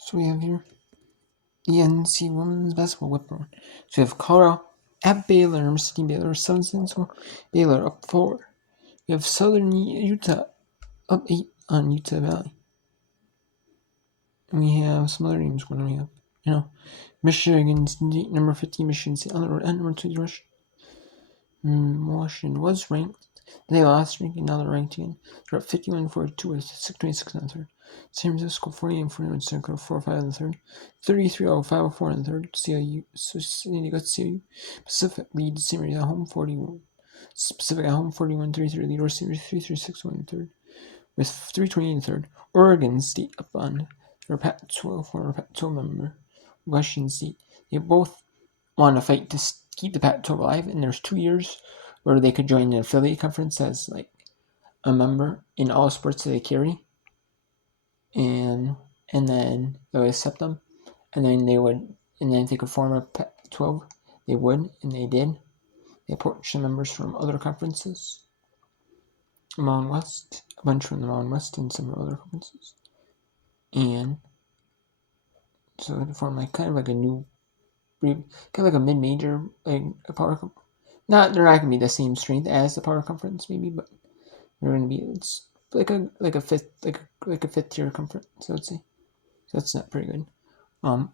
So we have here the NCAA Women's Basketball Whip Round. So we have Colorado at Baylor, University Baylor 7 so Baylor up 4. We have Southern Utah up 8 on Utah Valley. And we have some other games going on. We have, Michigan State, number 15, Michigan State on the road, and number 2, Washington was ranked. They lost ranking, now they're ranked again. They're up 51-42 with 626 in the third. San Francisco 48-41, San Francisco 4-5 in the third. 33-5-4 in the third. CIU, Pacific leads San Francisco at home 41. Pacific at home 41-33. Lead San Francisco 3-6-1 in the third. With 3:20 in the third. Oregon State up on their Pac-12, former Pac-12 member. Washington State. They both want to fight to keep the Pac-12 alive, and there's 2 years where they could join an affiliate conference as like a member in all sports that they carry, and then they would accept them, and then if they could form a Pac-12, they would, and they did. They approached some members from other conferences, Mountain West, a bunch from the Mountain West, and some other conferences, and so they form kind of like a new, kind of like a mid-major, like a power conference. They're not gonna be the same strength as the power conference, maybe, but they're gonna be it's like a fifth tier conference, I would say. So that's not pretty good. You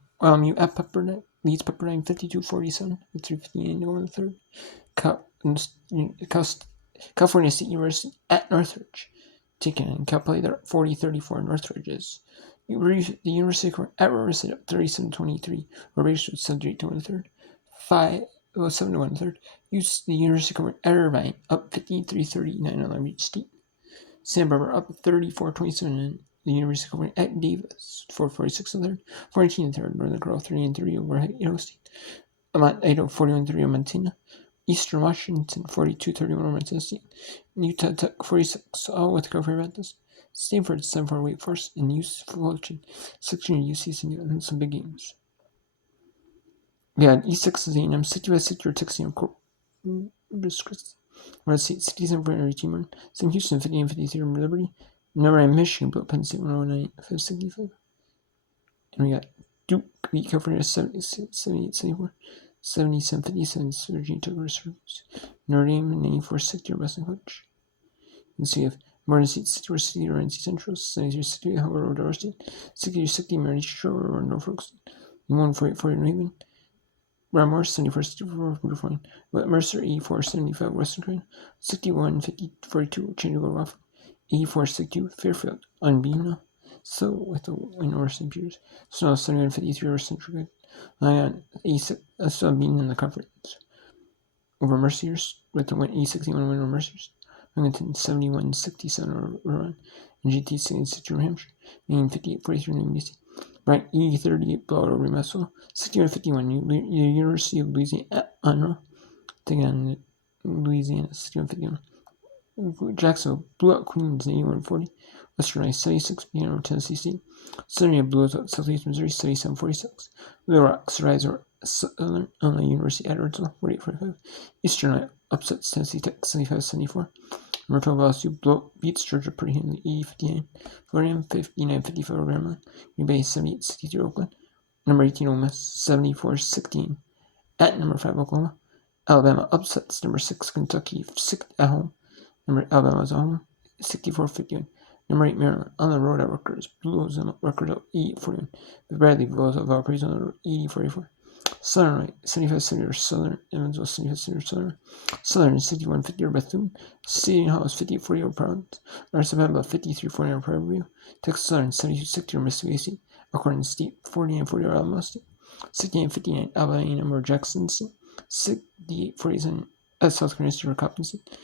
at Pepperdine leads Pepperdine 52-47 with 3:59 to go in the third. California State University at Northridge taking in Cal play. They're 40-34. Northridge the University at Riverside up 37-23. Riverside 78 to win the third. 7 to 1 third. The University of Irvine up 53-39 on Long Beach State. Santa Barbara up 34-27 the University of at Davis 446 in third. 14 in third. Northern Colorado 3-3 over Idaho State. Idaho 41-3 over Montana. Eastern Washington 42-31 over Montana State. Utah Tech 46 with California Baptist. Stanford 7-4 Wake Forest, and Fulton 16 UC and some big games. We had E6 is A&M 65-60 or Texas Corpus Christi. Red State 67 for Henry Timon. Sam Houston 58-53 over Liberty. Number 9 Michigan built Penn State 109-65. And we got Duke beat California 78-74. 77-57 Virginia Tech versus Notre Dame 94-60 or Boston College. And so you have Morgan State 64-60 or NC Central. 73-60 Howard or Dover State. 60-60 Maryland Shore or Norfolk State. 148-40 New Haven. Ramor 74-64 Purdue. Mercer 84-75 Western Carolina. 61-42 Chattanooga Wofford. 84-62 Fairfield Unbeam. So with the win over St. Peter's. Snow 71-53 over Central Good. Lion still being in the conference over Merciers with the win 61 win over Merciers. Huntington 71-67 over Run. And GT 66 over Hampshire. Maine 58-43 New BC. Bryant 38 blowout over Russell. 61-51 University of Louisiana at Monroe. Taking on Louisiana 61-51. Jacksonville blew out Queens 81-40. Western Ice 76 over Tennessee State. Southern blew out Southeast Missouri 77-46. Little Rock's rise over Southern Illinois University at Edwardsville 48-45. Eastern Iowa upsets Tennessee Tech 75-74. Number 12 LSU beats Georgia pretty handily 80-59. Florida 59-55 over Maryland. Green Bay 78-63 Oakland. Number 18 Ole Miss 74-16 at number 5 Oklahoma. Alabama upsets number 6 Kentucky at home. Number Alabama's at home 64-51. Number 8 Maryland on the road at Rutgers blows them up. Rutgers out 80-41. Bradley blows up Valparaiso on the road 80-44. Southern right 75-70 over Southern. Evansville 75-70 over Southern. Southern 61-50 over Bethune. City Hall is 58-40 over Providence. North Alabama 53-40 over Prairie View. Texas Southern 72-60 over Mississippi State. Alcorn State 49-40 over Alabama State. 69-59 Alabama over Jackson State. 68-47 at South Carolina State over Coppin State.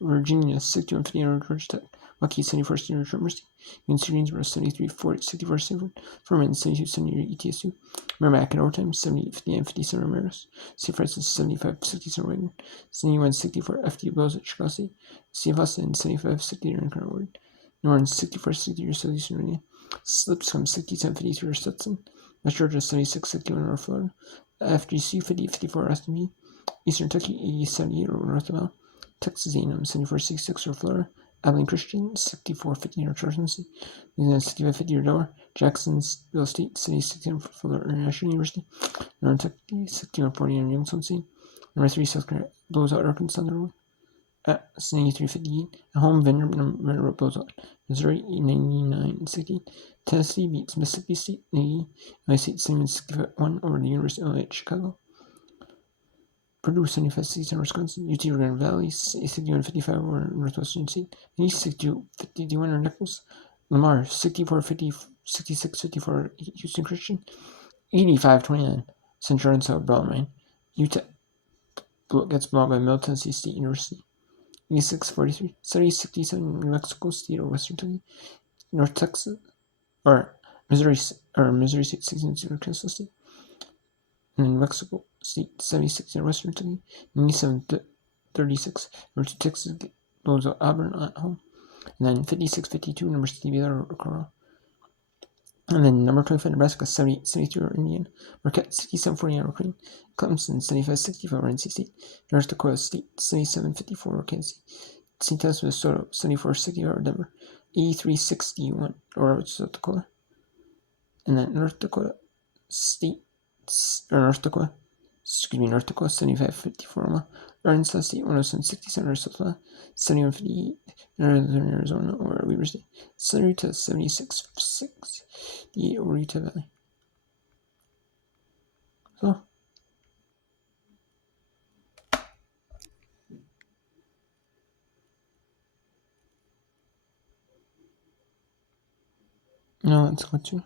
Virginia 61-50 over Georgia Tech. Lucky 74-60 over Trumbull State. UNC Greensboro 73-64-74. Furman 72-70 over ETSU. Merrimack in overtime 78-50 over Marist. St. Francis 75-67 over Wagner. 71-64 FD blows at Chicago State. St. Austin 75-60 over Incarnate Word. Norton 64-60 over Southeastern Virginia. Lipscomb 67-53 over Stetson. West Georgia 76-61 over Florida. FGC 50-54 over Aston Villa. Eastern Kentucky 80-78 over North Alabama. Texas A&M 74-66 over Florida. Abilene Christian, 6450 North Charleston State. Louisiana, 6550 Delaware. Jacksonville State City, 61 for Fuller International University. Northern Kentucky, 6140 Youngstown State. Number 3, South Carolina blows out Arkansas number 1 at 93-58. At home, Vanderbilt blows out Missouri 99-16. Tennessee beats Mississippi State 80. Illinois State 71 over the University of Illinois at Chicago. Purdue 75-67 Wisconsin. UT Grand Valley 61-55 over Northwestern State. East 62-51 over Nichols. Lamar 66-54 Houston Christian. 85-29 Central Arkansas Bellarmine. Utah gets blown by Middle Tennessee State University. 86-43, 70-67 New Mexico State or Western Kentucky. North Texas or Missouri State 16-0 Kansas State. And then New Mexico State 76 Western Kentucky. 97-36 North Texas blows out Auburn at home. And then 56-52 number 60 Baylor or Corral. And then number 25 Nebraska 70-73 over Indiana. Marquette 67-49 over Crane. Clemson 75-65 over NC State. North Dakota State 77-54 over Kansas City. St. Thomas, Minnesota 74-60 over Denver. 83-61 over South Dakota. And then North Dakota 75-54 Omaha. Arkansas State 107-67 over South Carolina. 71-58 Northern Arizona over Weber State. Utah 76-68 over Utah Valley. So now let's go to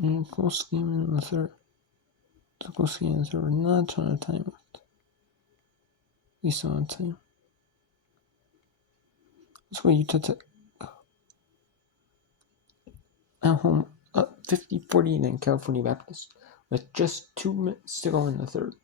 a close game in the third. It's a close game in the third. Not a ton of time left. At least on time. Let's go Utah Tech. At home, up 50-40 then California Baptist with just 2 minutes to go in the third.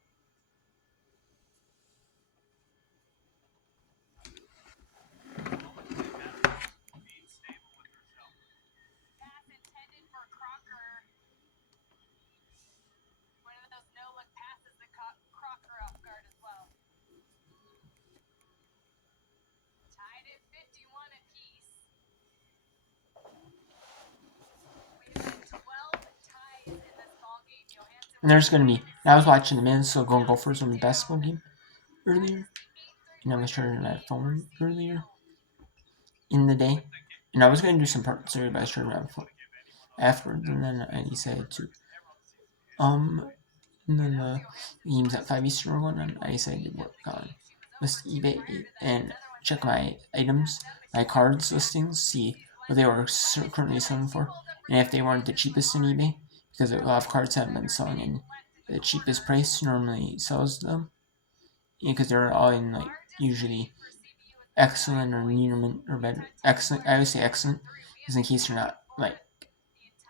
And there's going to be, I was watching the Minnesota Golden Gophers on the basketball game earlier, and I was charging my phone earlier in the day, and I was going to do some parts of it, but I charged my phone afterwards, and then I decided to, and then the games at 5 Eastern were going on, I decided to work on list eBay and check my items, my cards listings, see what they were currently selling for, and if they weren't the cheapest in eBay, because a lot of cards haven't been selling in the cheapest price normally sells them, because they're all in like usually excellent or near mint or better. Excellent, I would say excellent, because in case they're not like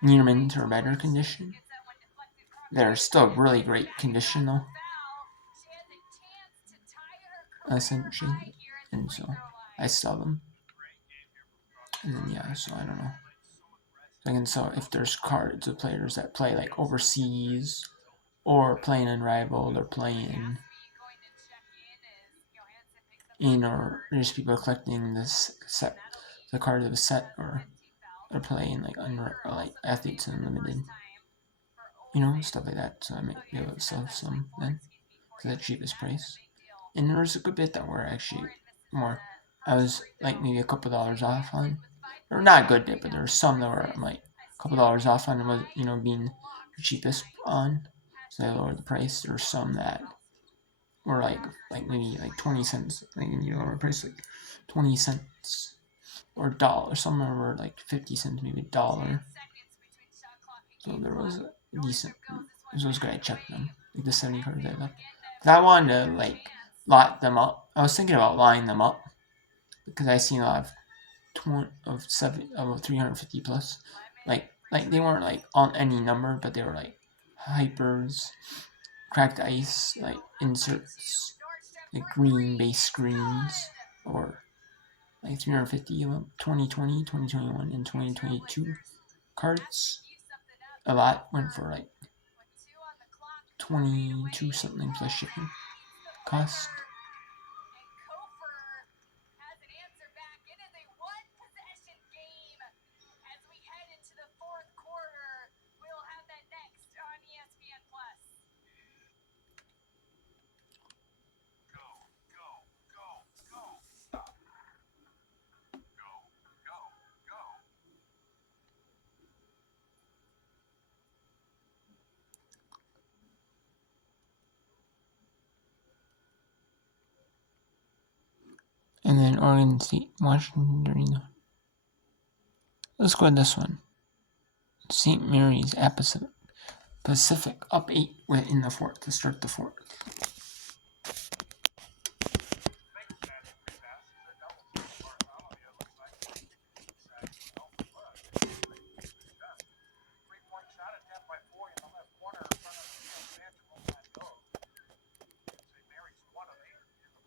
near mint or better condition, they're still really great condition though. Essentially, and so I sell them, and then yeah, so I don't know. And so if there's cards of players that play like overseas or playing unrivaled or playing in, or just people collecting this set, the cards of a set, or playing like or like athletes unlimited, stuff like that. So I might be able to sell some then for the cheapest price. And there was a good bit that were actually more. I was like maybe a couple dollars off on, or not a good bit, but there were some that were like a couple dollars off on, was being the cheapest on, so I lowered the price. There were some that were like maybe like 20 cents, like lower the price like 20 cents or $1. Some were like 50 cents, maybe $1. So there was a decent. It was good. I checked them, like the 70 cards I left. But I wanted to like lot them up. I was thinking about lining them up because I seen a lot of 350 plus. Like they weren't like on any number, but they were like hypers, cracked ice, like inserts, like green base screens, or like 350 2020, 2021, and 2022 cards. A lot went for like $22 something plus shipping cost. And then Oregon State, Washington during the. Let's go with this one. St. Mary's at Pacific up 8 in the fourth to start the fourth.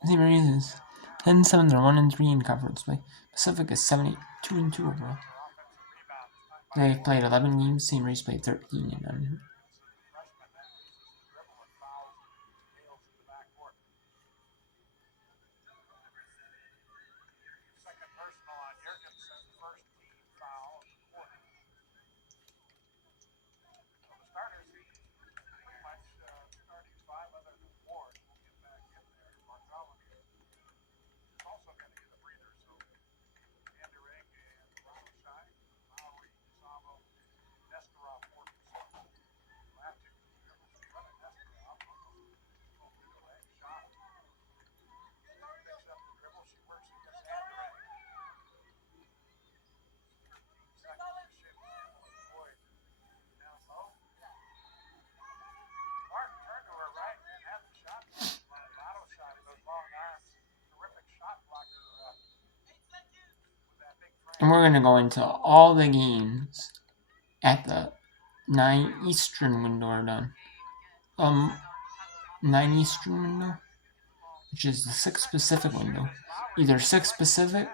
St. Mary's is 10-7. They're 1-3 in conference play. Pacific is 7-8, 2-2 overall. They've played 11 games. St. Mary's played 13 and none. And we're going to go into all the games at the 9 Eastern window are done. 9 Eastern window, which is the 6 Pacific window. Either 6 Pacific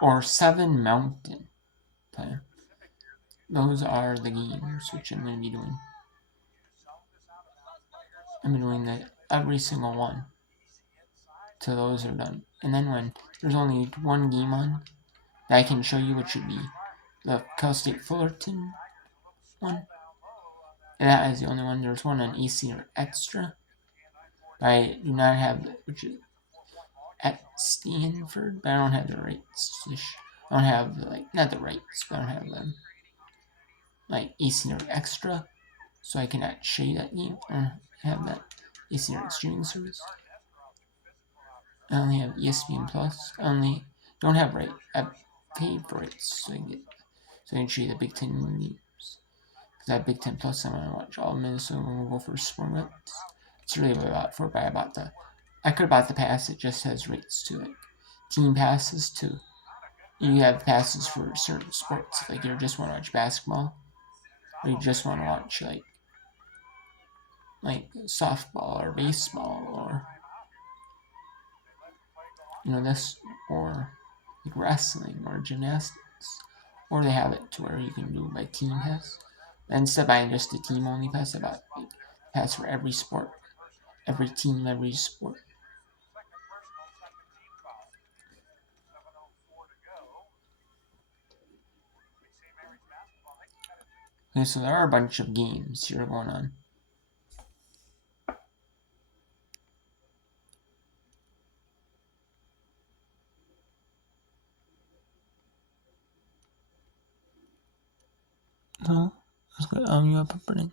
or 7 Mountain time. Those are the games which I'm going to be doing. I'm doing every single one till those are done. And then when there's only one game on that I can show you, which would be the Cal State Fullerton one. And that is the only one. There's one on AC or Extra. I do not have which is at Stanford, but I don't have the rights. I don't have not the rights, but I don't have them AC or Extra, so I cannot show you that game. I don't have that AC or streaming service. I only have ESPN Plus. I only don't have I paid for rights, so I can show you the Big Ten games. Because I have Big Ten Plus, I want to watch all Minnesota and we'll go for sport bets. It's really what I bought for, but I could have bought the pass. It just has rates to it. Team passes too. You have passes for certain sports. Like you just want to watch basketball, or you just want to watch like softball or baseball, or this, or like wrestling or gymnastics. Or they have it to where you can do it by team pass. And instead of buying just a team only pass, I bought pass for every sport, every team, every sport. Okay, so there are a bunch of games here going on. So let's go. You up, Brennan?